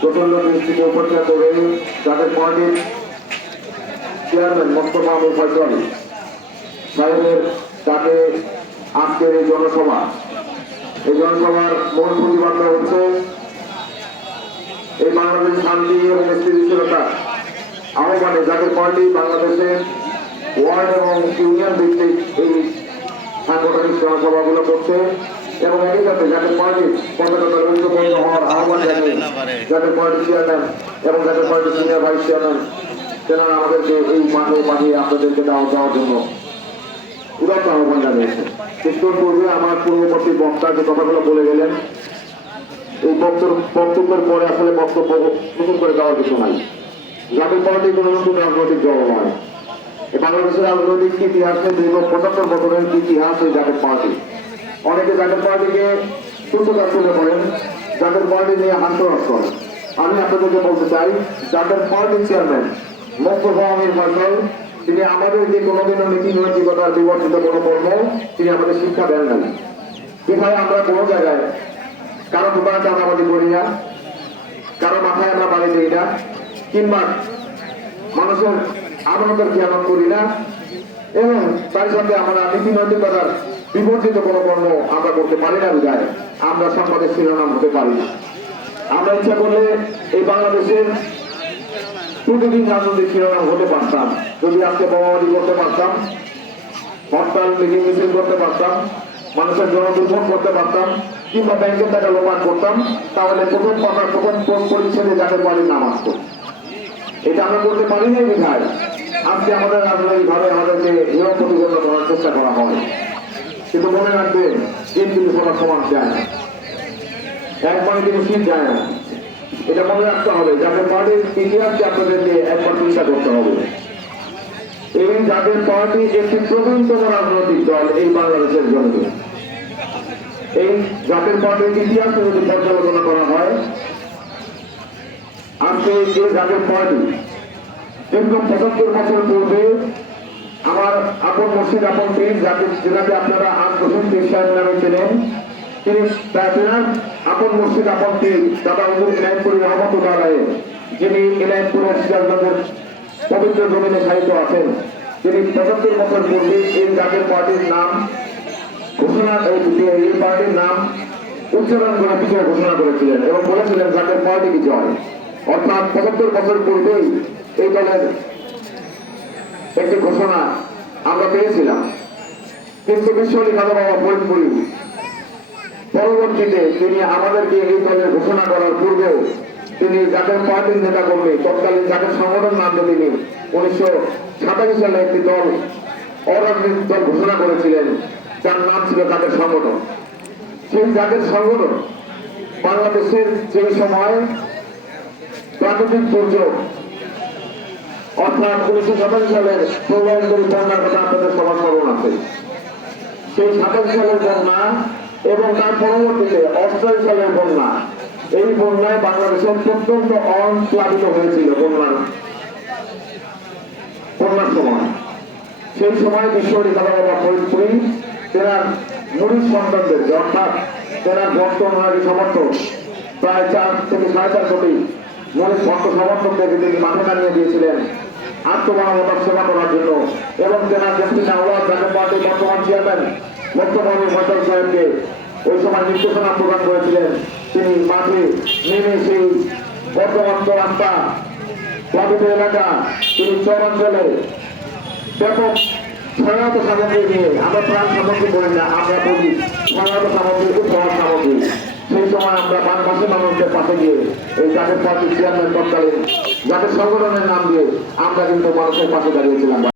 প্রচণ্ড দৃষ্টিকে উপেক্ষা করে যাদের পার্টির চেয়ারম্যান মোস্তফা আবুল ফয়সল সাহেবের তাকে আজকের এই জনসভা এই জনসভার মূল প্রতিবাদটা হচ্ছে এই বাংলাদেশ শান্তি এবং স্থিতিশীলতা আহ্বানে যাদের পার্টি বাংলাদেশের ওয়ার্ড এবং ইউনিয়ন ভিত্তিক এই সাংগঠনিক জনসভাগুলো করছে। এবং একই সাথে যাদের পার্টি পতাকা ঐক্যবদ্ধ হওয়ার আহ্বান জানিয়ে যাদের পার্টি চেয়ারম্যান এবং যাদের পার্টি সিনিয়র ভাইস চেয়ারম্যান তেনারা আমাদেরকে এই মাঠে পাঠিয়ে আপনাদেরকে দাওয়া দেওয়ার জন্য উদাত্ত আহ্বান জানিয়েছে। কিছুক্ষণ পূর্বে আমার পূর্ববর্তী বক্তা যে কথাগুলো বলে গেলেন এই বক্তব্য বক্তব্যের পরে আসলে বক্তব্য নতুন করে দেওয়ার কিছু নাই। জাতীয় পার্টি কোনো নতুন রাজনৈতিক দল নয়। বাংলাদেশের রাজনৈতিক ইতিহাসে দীর্ঘ পঁচাত্তর বছরের ইতিহাস এই জাতীয় পার্টি। অনেকে জাতীয় পার্টিকে তুচ্ছতা তুলে করেন জাতীয় পার্টি নিয়ে হাস্যরস করেন। আমি আপনাদেরকে বলতে চাই জাতীয় পার্টির চেয়ারম্যান মোস্তফা আমির ফসল তিনি আমাদেরকে কোনোদিনও নীতি নৈতিকতার বিবর্তিত কোনো কর্ম তিনি আমাদের শিক্ষা দেন নাই। বিধায় আমরা কোনো জায়গায় কারও দোকানে চাঁদাবাজি করি না, কারও মাথায় আমরা বাড়ি দিই না, কিংবা মানুষের আদালতের খেয়ালত করি না, এবং তার সাথে আমরা নীতি নৈতিকতার বিবর্জিত কোনো কর্ম আমরা করতে পারি না বিধায়। আমরা সংবাদের শিরোনাম হতে পারি না। আমরা ইচ্ছা করলে এই বাংলাদেশের প্রতিদিন রাজনৈতিক শিরোনাম হতে পারতাম। যদি আজকে বোমাবাজি করতে পারতাম, হরতাল মিটিং মিছিল করতে পারতাম, মানুষের জনদুর্ভোগ করতে পারতাম, কিংবা ব্যাংকের টাকা লোপাট করতাম, তাহলে প্রথম কথা প্রথম পরিচ্ছেদে যাকে পারি নাম আসতো। এটা আমরা করতে পারি নাই বিধায়। আজকে আমাদের রাজনৈতিক ভাবে আমাদেরকে নিয়ম প্রতিবন্ধ করার চেষ্টা করা হয়। কিন্তু মনে রাখবেন দিন কিন্তু সবার সমান যায়। না একবারে কিন্তু শীত যায় না। এটা মনে রাখতে হবে, যাদের পার্টির ইতিহাসকে আপনাদেরকে একবার চিন্তা করতে হবে। এই যাদের পার্টি একটি প্রধানতম রাজনৈতিক দল এই বাংলাদেশের জন্য। এই জাতীয় পার্টির ইতিহাস যদি পর্যালোচনা করা হয় আজকে যে জাতীয় পার্টি, দীর্ঘ পঁচাত্তর বছর পূর্বে আমার আপন মসজিদ আপন পীর যাকে যেটাকে আপনারা হোসেন পীর সাহেব নামে চেনেন তিনি তেনার আপন মসজিদ আপন পীর দাদা হুজুর ইনায়তপুরি রহমতুল্লাহ যিনি ইনায়তপুরের সিরাজগঞ্জের পবিত্র জমিনে সাহিত্য আছেন। তিনি পঁচাত্তর বছর পূর্বে এই জাতীয় পার্টির নাম ঘোষণা, এই পার্টির নাম উচ্চারণ করে বিজয় ঘোষণা করেছিলেন এবং বলেছিলেন জাতীয় পার্টি বিজয় অর্থাৎ পঁচাত্তর বছর পূর্বেই এই দলের একটি ঘোষণা আমরা পেয়েছিলাম। কিন্তু বিশ্বলী খাদা বাবা ফরিদপুরি, পরবর্তীতে তিনি আমাদেরকে এই দলের ঘোষণা করার পূর্বেও তিনি জাতীয় পার্টির নেতা কর্মী তৎকালীন জাতীয় সংগঠন নামে তিনি উনিশশো সাতাশি সালে একটি দল অরাজনৈতিক দল ঘোষণা করেছিলেন, যার নাম ছিল জাতীয় সংগঠন। সেই জাতীয় সংগঠন বাংলাদেশের যে সময় প্রাকৃতিক দুর্যোগ অর্থাৎ উনিশশো সাতাশি সালের প্রলয়ঙ্করী বন্যার কথা আপনাদের সবার স্মরণ আছে সেই সাতাশি সালের বন্যা এবং তার পরবর্তীতে অষ্টাশি সালের বন্যা, এই বন্যায় বাংলাদেশের প্রত্যন্ত অপ্লাবিত হয়েছিল বন্যার বন্যার সময়। সেই সময় বিশ্বরী দাদা বাবা ফরিদপুরি তেনার মুড়ির সন্তানদেরকে অর্থাৎ তেনার বর্তমানে সমর্থক, প্রায় চার থেকে সাড়ে চার কোটি মুড়ির ভক্ত সমর্থকদেরকে মাঠে নামিয়ে দিয়েছিলেন। আত্মমানবতার সেবা করার জন্য। এবং তেনার দেশটি আওয়াজ জাতীয় পার্টির বর্তমান চেয়ারম্যান বর্তমানে ফসল সাহেবকে ওই সময় নির্দেশনা প্রদান করেছিলেন। তিনি মাঠে নেমে সেই বর্তমান রাস্তা এলাকা, তিনি চরাঞ্চলে ব্যাপক সহায়তা সামগ্রী নিয়ে আমরা প্রাণ সামগ্রী না, আমরা বলি সহায়তা সামগ্রী, উপহার সামগ্রী। সেই সময় আমরা বাংলাদেশের মানুষদের পাশে গিয়ে এই জাতীয় পার্টির চেয়ারম্যান তৎকালীন জাতীয় সংগঠনের নাম দিয়ে আমরা কিন্তু মানুষের পাশে দাঁড়িয়েছিলাম।